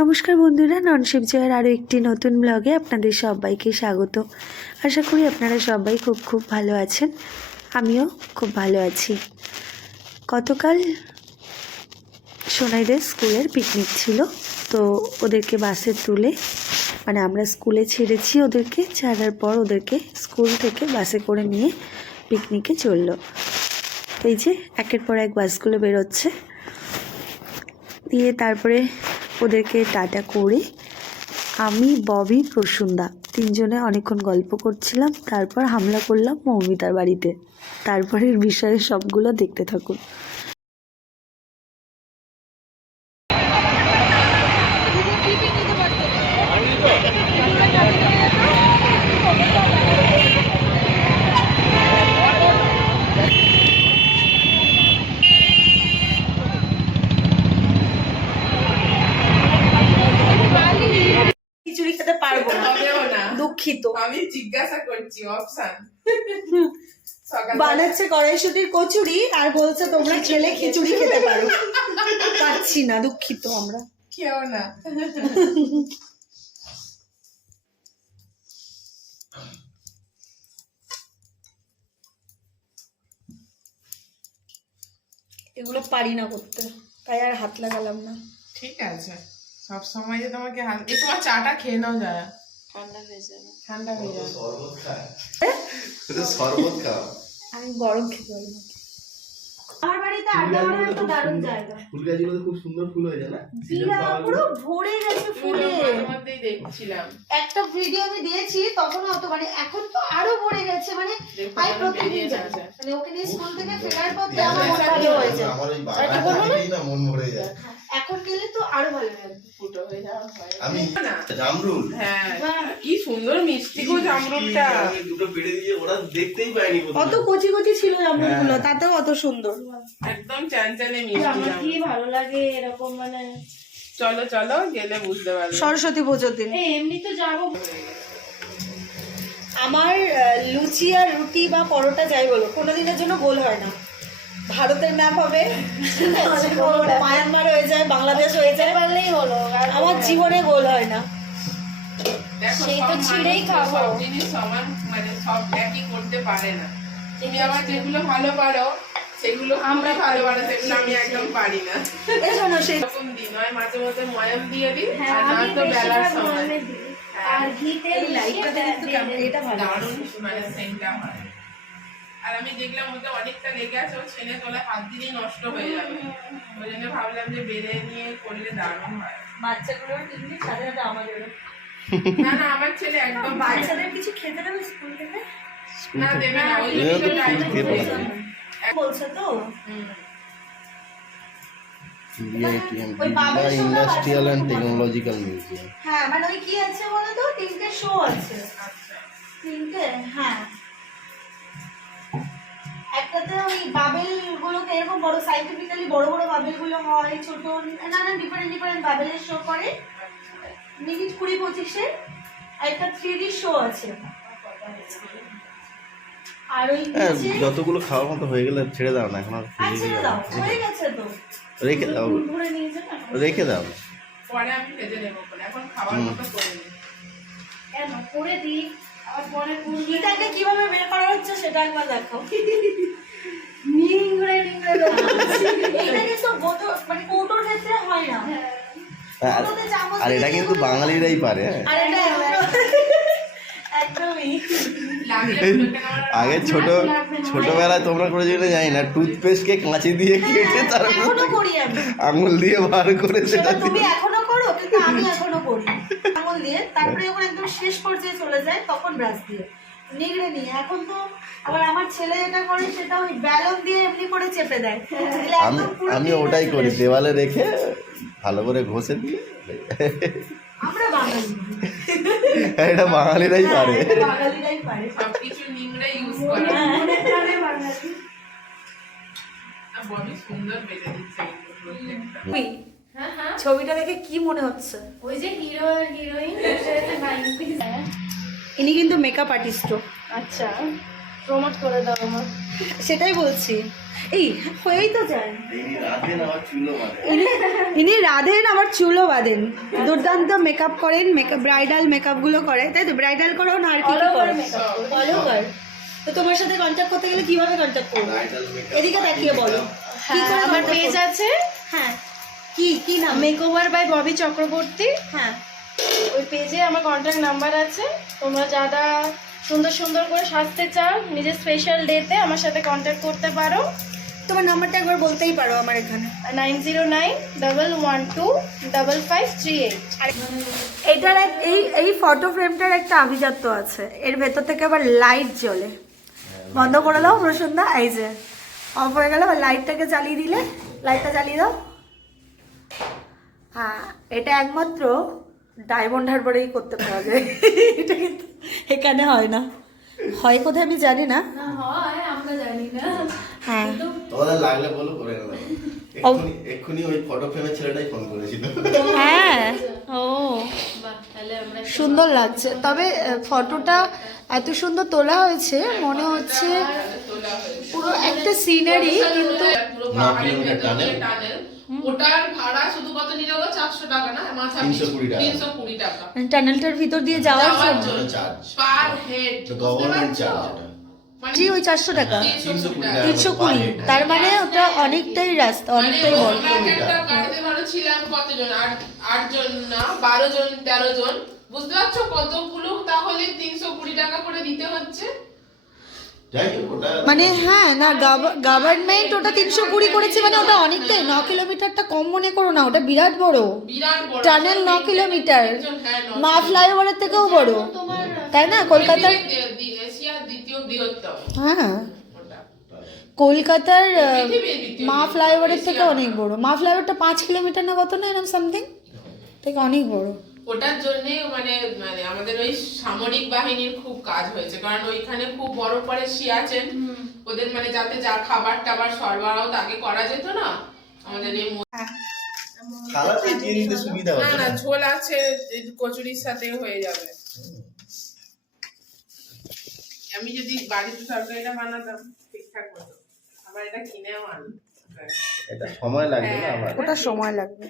নমস্কার বন্ধুরা ননশিপ জয়ের আরও একটি নতুন ব্লগে আপনাদের সবাইকে স্বাগত। আশা করি আপনারা সবাই খুব খুব ভালো আছেন, আমিও খুব ভালো আছি। গতকাল সোনাইদের স্কুলের পিকনিক ছিল, তো ওদেরকে বাসে তুলে মানে আমরা স্কুলে ছেড়েছি ওদেরকে, ছাড়ার পর ওদেরকে স্কুল থেকে বাসে করে নিয়ে পিকনিকে চলল। এই যে একের পর এক বাসগুলো বেরোচ্ছে, দিয়ে তারপরে ওদেরকে টাটা করে আমি, ববি, প্রসুন্দা তিনজনে অনেকক্ষণ গল্প করছিলাম, তারপর হামলা করলাম মৌমিতার বাড়িতে। তারপরের বিষয়ে সবগুলো দেখতে থাকুন খিচুড়ি খেতে পারব না হবেও দুঃখিত। আমি জিজ্ঞাসা করছি অপশন বানাচ্ছে কড়াইশুটির কচুরি আর বলছে তোমরা খেলে খিচুড়ি খেতে পারো। পাচ্ছি না দুঃখিত আমরা। খেও না। এগুলো পারি না করতে তাই আর হাত লাগালাম না। ঠিক আছে। সব সময় যে তোমাকে হাত তোমার চাটা খেয়ে নাও যায় ঠান্ডা হয়ে যাবে। ঠান্ডা হয়ে যাবে। শরবত খায় এটা শরবত খাও। আমি গরম খেতে পারি না আড্ডা মারার তো দারুণ জায়গা। ফুল গাছগুলো খুব সুন্দর ফুল হয়ে যায় না? বিরা পুরো ভরে গেছে ফুলে। দেখছিলাম। একটা ভিডিও আমি দিয়েছি তখন অত মানে এখন তো আরও ভরে গেছে মানে আমি প্রতিদিন যাই মানে ওকে নিয়ে স্কুল থেকে ফেরার পর হ্যাঁ, আমার মন ভালো হয়ে যায়। আমার ওই বাগান না? মন ভরে যায়। এখন গেলে তো আরও ভালো লাগে ফুটো হয়ে যাওয়া হয়। আমি জামরুল। হ্যাঁ কি সুন্দর মিষ্টি গো জামরুলটা। দুটো পেড়ে দিয়ে ওরা দেখতেই পায়নি অত কচি কচি ছিল জামরুলগুলো। তাতেও অত সুন্দর। একদম চ্যানচ্যানে মিষ্টি জামরুল ভালো লাগে এরকম মানে। চলো চলো গেলে বুঝতে পারবে। সরস্বতী পুজোর দিন। এমনি তো যাব। আমার লুচি আর রুটি বা পরোটা যাই বলো কোনোদিনের জন্য গোল হয় না। ভারতের ম্যাপ হবে। মায়ানমার হয়ে যায় বাংলাদেশ হয়ে যায়। পারলেই হলো আমার জীবনে গোল হয় না। সেই তো ছিঁড়েই খাব। সব জিনিস সমান মানে সব একই করতে পারে না। তুমি আবার যেগুলো ভালো পারো সেগুলো আমরা ভালো সেগুলো আমি একদম পারি না। শোনো সেই দিই নয় মাঝে মধ্যে ময়াম দিয়ে দিই হ্যাঁ আর আমি নয়তো বেলার সময়। আর ঘিতে এই লাইটটাতে কিন্তু কেমন- এটা ভালো। দারুণ মানে সেন্টটা হয়। আর আমি দেখলাম ওতে অনেকটা লেগে আছে ও ছেলে তোলা হাত দিলেই নষ্ট হয়ে যাবে। ওই জন্য ভাবলাম যে বেলে নিয়ে করলে দারুণ হয়। বাচ্চাগুলোর সাথে সাথে আমাদের না না আমার ছেলে একদম বাচ্চাদের কিছু খেতে দেবে স্কুল থেকে? না দেবে না ওই জন্য বলছে তো? ইন্ডাস্ট্রিয়াল অ্যান্ড টেকনোলজিক্যাল মিউজিয়াম হ্যাঁ মানে ওই কি আছে বলো তো? তিনটে শো আছে। তিনটে? হ্যাঁ। একটাতে ওই বাবেল গুলোকে এরকম বড় সাইন্টিফিক্যালি বড় বড় বাবেলগুলো হয় ছোট নানা ডিফারেন্ট ডিফারেন্ট বাবেলের শো করে। মিনিট কুড়ি পঁচিশে একটা থ্রি ডি শো আছে। হ্যাঁ যতগুলো খাওয়ার মতো হয়ে গেলে ছেড়ে দাও না এখন আর। হয়ে রেখে দাও। রেখে দাও। পরে আমি ভেজে নেব এখন খাওয়ার মতো করে নিই। কেন? করে দিই আবার পরে করবি। এটাকে কীভাবে বের করা হচ্ছে সেটা একবার দেখো। নিংড়ে নিংড়ে এইটা কিন্তু বোতল মানে কৌটোর ক্ষেত্রে হয় না। আর এটা কিন্তু বাঙালিরাই পারে হ্যাঁ আর এটা একদমই লাগলে ফুলটা আমার আগে ছোট ছোটবেলায় তোমরা করে যেটা জানি না। টুথপেস্টকে কাঁচি দিয়ে কেটে তার এখনও মধ্যে করি আমি। আঙুল দিয়ে বার করে সেটা তুমি এখনও করো? কিন্তু আমি এখনও করি আঙুল দিয়ে। তারপরে যখন একদম শেষ পর্যায়ে চলে যায় তখন ব্রাশ দিয়ে। নিগড়ে নিয়ে। এখন তো আবার আমার ছেলে যেটা করে সেটা ওই ব্যালন দিয়ে এমনি করে চেপে দেয়। আমি আমি ওটাই করি। দেওয়ালে রেখে ভালো করে ঘষে দিয়ে আমরা বাঙালি। এটা বাঙালিরাই পারে। হ্যাঁ, বাঙালিরাই পারে। সবকিছু নিংড়ে ইউজ করে। আর বডি সুন্দর বেঁধে দিচ্ছে প্রত্যেকটা। হ্যাঁ হ্যাঁ। ছবিটা দেখে কি মনে হচ্ছে? ওই যে হিরো হিরোইন ইনি কিন্তু মেকআপ আর্টিস্টও আচ্ছা। প্রমোট করে দাও আমার। সেটাই বলছি। এই হয়েই তো যায়। এই রাতে না আমার চুলো ইনি রাধেন আবার চুলও বাঁধেন। দুর্দান্ত মেকআপ করেন মেকআপ ব্রাইডাল মেকআপগুলো করে তাই তো? ব্রাইডাল করেও না আর কি করে ওভার তো তোমার সাথে কন্ট্যাক্ট করতে গেলে কীভাবে কন্ট্যাক্ট করব? এদিকে তাকিয়ে বলো। হ্যাঁ আমার পেজ আছে। হ্যাঁ। কি কি নাম? মেকওভার বাই ববি চক্রবর্তী হ্যাঁ। ওই পেজে আমার কন্ট্যাক্ট নাম্বার আছে। তোমরা যারা সুন্দর সুন্দর করে সাজতে চাও নিজের স্পেশাল ডেতে আমার সাথে কন্ট্যাক্ট করতে পারো। তোমার নাম্বারটা একবার বলতেই পারো আমার এখানে। Nine zero nine double one two double five three eight এটার এক- এই এই ফটো ফ্রেমটার একটা আভিজাত্য আছে। এর ভেতর থেকে আবার লাইট জ্বলে। বন্ধ করে দাও প্রসন্দা এই যে। অফ হয়ে গেল আবার লাইটটাকে জ্বালিয়ে দিলে। লাইটটা জ্বালিয়ে দাও। হ্যাঁ এটা একমাত্র ডায়মন্ড হারবারেই করতে পারা যায়। এটা কিন্তু এখানে হয় না। হয় কোথায় আমি জানি না। হয় আমরা জানি না। হ্যাঁ। তোমাদের লাগলে বলো করে এক্ষুনি ওই ফটো ফ্রেমের ছেলেটাই ফোন করেছিল। হ্যাঁ। ও। বাহ তাহলে আমরা সুন্দর লাগছে। তবে ফটোটা এত সুন্দর তোলা হয়েছে। মনে হচ্ছে পুরো একটা সিনারি কিন্তু ওটার ভাড়া শুধু কত নিল গো চারশো টাকা না মাথা 320 টাকা। তিনশো কুড়ি টাকা। টানেলটার ভিতর দিয়ে যাওয়ার জন্য? Charge per head government charge জি ওই চারশো টাকা। তিনশো কুড়ি। তার মানে ওটা অনেকটাই রাস্তা মানে অনেকটাই বড়। ছিলাম কতজন? আট আট জন না বারো জন তেরো জন। বুঝতে পারছ কতগুলো? তাহলে তিনশো কুড়ি টাকা করে দিতে হচ্ছে। মানে হ্যাঁ না গভর্নমেন্ট ওটা তিনশো কুড়ি করেছে মানে ওটা অনেকটাই ন কিলোমিটারটা কম মনে করো না ওটা বিরাট বড়। টানেল ন কিলোমিটার। হ্যাঁ, মা ফ্লাইওভারের থেকেও বড়। তাই না? কলকাতার দ্বিতীয় বৃহত্তম। হ্যাঁ। কলকাতার মা ফ্লাইওভারের থেকে অনেক বড়। মা ফ্লাইওভারটা পাঁচ কিলোমিটার না কত না এরকম সামথিং থেকে অনেক বড়। ওটার জন্য মানে মানে আমাদের ওই সামরিক বাহিনীর খুব কাজ হয়েছে। কারণ ওইখানে খুব বড় করে সিয়াচেন ওদের মানে যাতে যা খাবার টাবার সরবরাহ তাকে করা যেত না? আমাদের এই সুবিধা না হতো না না? ঝোল আছে এই কচুরির সাথে হয়ে যাবে। আমি যদি বাড়িতে তরকারিটা বানাতাম ঠিকঠাক হতো। আবার এটা কিনেও আনি এটা সময় লাগবে না আমার। ওটা সময় লাগবে।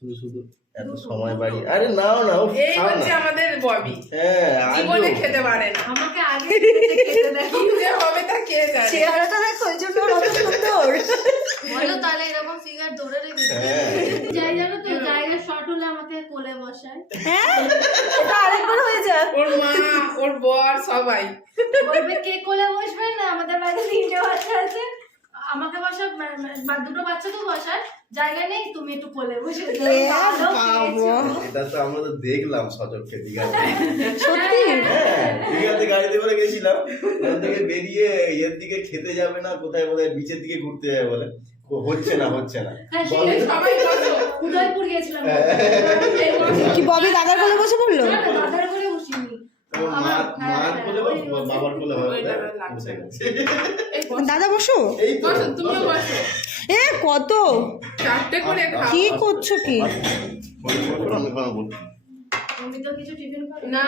শুধু শুধু। এত সময় বাড়ি। আরে নাও না ও এই হচ্ছে আমাদের ববি হ্যাঁ জীবনে খেতে পারে না। আমাকে আগে খেতে দেখো। যে হবে তা কে জানে? চেহারাটা দেখো এই জন্য অত সুন্দর। বলো তাহলে এরকম ফিগার ধরে হ্যাঁ। যাই জানো তো জায়গা শর্ট হলে আমাকে কোলে বসায়। হ্যাঁ? এটা আরেকবার হয়ে যাক। ওর মা ওর বর সবাই। বলবে কে কোলে বসবে না? আমাদের বাড়িতে তিনটে বাচ্চা আছে। আমাকে বসা বা দুটো বাচ্চাকে বসায় জায়গা নেই তুমি একটু কোলে বসে। এটা তো আমরা তো দেখলাম সচক্ষে দীঘাতে হ্যাঁ দীঘাতে গাড়িতে করে গেছিলাম। ওখান থেকে বেরিয়ে এর দিকে খেতে যাবে না কোথায় কোথায় বিচের দিকে ঘুরতে যাবে বলে। হচ্ছে না হচ্ছে না। হ্যাঁ। কি ববি দাদার কোলে বসে পড়ল? দাদার কোলে দাদা বসো। এই তো। বসো তুমিও বসো। এ কত? চারটে করে কি করছ কি? করো না।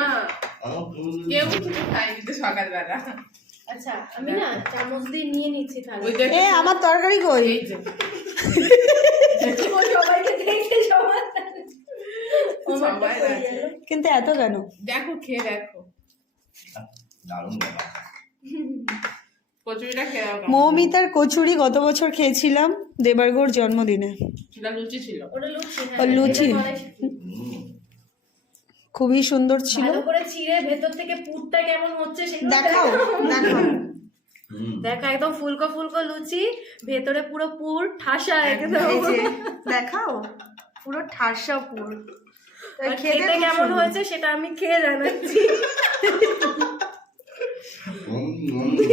কেউ কিছু খাইনি তো সকালবেলা। আচ্ছা আমি না চামচ দিয়ে নিয়ে নিচ্ছি তাহলে। এ আমার তরকারি কই? ও সবাইকে কিন্তু এত কেন? দেখো খেয়ে দেখো। দারুণ কচুরিটা মৌমিতার কচুরি গত বছর খেয়েছিলাম দেবারগোর জন্মদিনে। লুচি ছিল। লুচি হ্যাঁ। খুবই সুন্দর ছিল। করে চিড়ে ভেতর থেকে পুরটা কেমন হচ্ছে দেখাও দেখাও। দেখা একদম ফুলকো ফুলকো লুচি ভেতরে পুরো পুর ঠাসা একদম। দেখাও পুরো ঠাসা পুর। খেতে কেমন হয়েছে সেটা আমি খেয়ে জানাচ্ছি।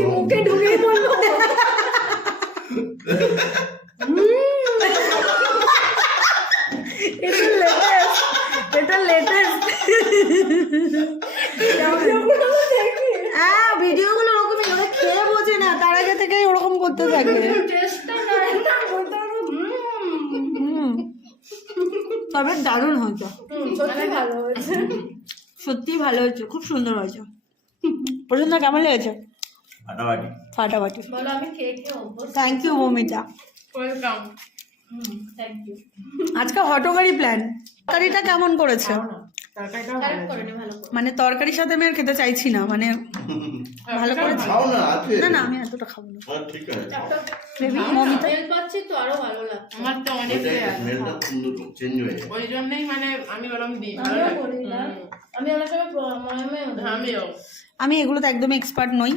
মুখে ঢুকেই বলব। এটা লেটেস্ট এটা লেটেস্ট হ্যাঁ ভিডিওগুলো ওরকমই ওরা খেয়ে বোঝে না তার আগে থেকেই ওরকম করতে হুম। তবে দারুণ সত্যি ভালো হয়েছে। সত্যি ভালো হয়েছে খুব সুন্দর হয়েছে। প্রসন্ন কেমন লেগেছে? ফাটাফাটি। ফাটাফাটি। বলো আমি খেয়ে খেয়ে থ্যাংক ইউ ওয়েলকাম ইউ আজকে হটগাড়ি প্ল্যান তরকারিটা কেমন করেছে? করে মানে তরকারির সাথে আমি আর খেতে চাইছি না মানে ভালো করেছে? খাও না না না আমি এতটা খাব না। হ্যাঁ, ঠিক আছে। তো আরও ভালো লাগছে। আমার তো অনেক চেঞ্জ হয়ে ওই জন্যই মানে আমি ওরম দিই আমি অনেক সময় হ্যাঁ, আমিও। আমি এগুলোতে একদম এক্সপার্ট নই।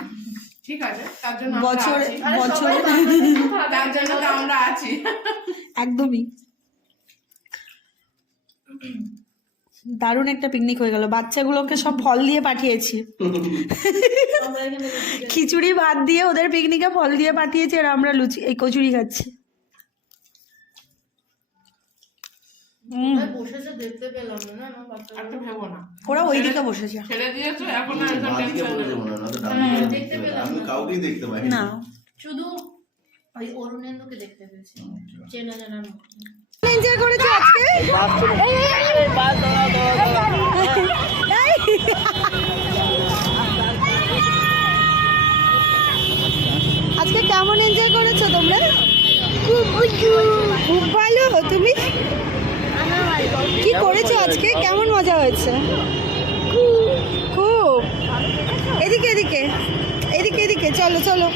ঠিক আছে তার জন্য আমরা বছরে বছরে। তার জন্য তো আমরা আছি। একদমই। দারুণ একটা পিকনিক হয়ে গেল। বাচ্চাগুলোকে সব ফল দিয়ে পাঠিয়েছি। খিচুড়ি ভাত দিয়ে ওদের পিকনিকে ফল দিয়ে পাঠিয়েছি আর আমরা লুচি এই কচুরি খাচ্ছি। ডান হ্যাঁ, দিকে দেখতে দেখতে পেলাম পাই। আমি কাউকেই দেখতে পাই না। শুধু ওই অরুণেন্দুকে দেখতে পেয়েছি। চেনা জানার এনজয় করেছ আজকে? আজকে কেমন এনজয় করেছ তোমরা? খুব খুব ভালো। তুমি? কি করেছ আজকে? কেমন মজা হয়েছে? খুব। এদিকে এদিকে। এদিকে এদিকে। চলো চলো।